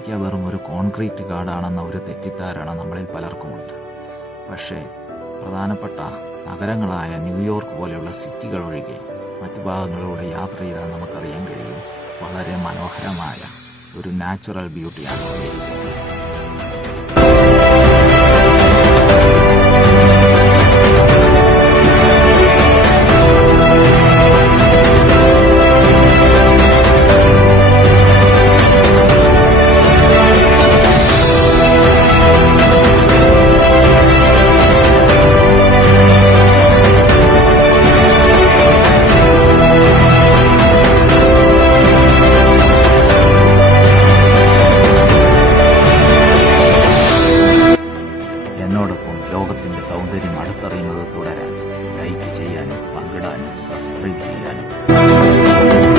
America വെറും ഒരു concrete കാടാണെന്ന ഒരു തെറ്റിദ്ധാരണ നമ്മളിൽ പലർക്കുമുണ്ട്. പക്ഷേ പ്രധാനപ്പെട്ട നഗരങ്ങളായ ന്യൂയോർക്ക് പോലെയുള്ള സിറ്റികൾ ഒഴികെ മറ്റു ഭാഗങ്ങളിലൂടെ യാത്ര ചെയ്താൽ നമുക്കറിയാൻ കഴിയും വളരെ മനോഹരമായ ഒരു നാച്ചുറൽ ബ്യൂട്ടിയാണ് അമേരിക്ക.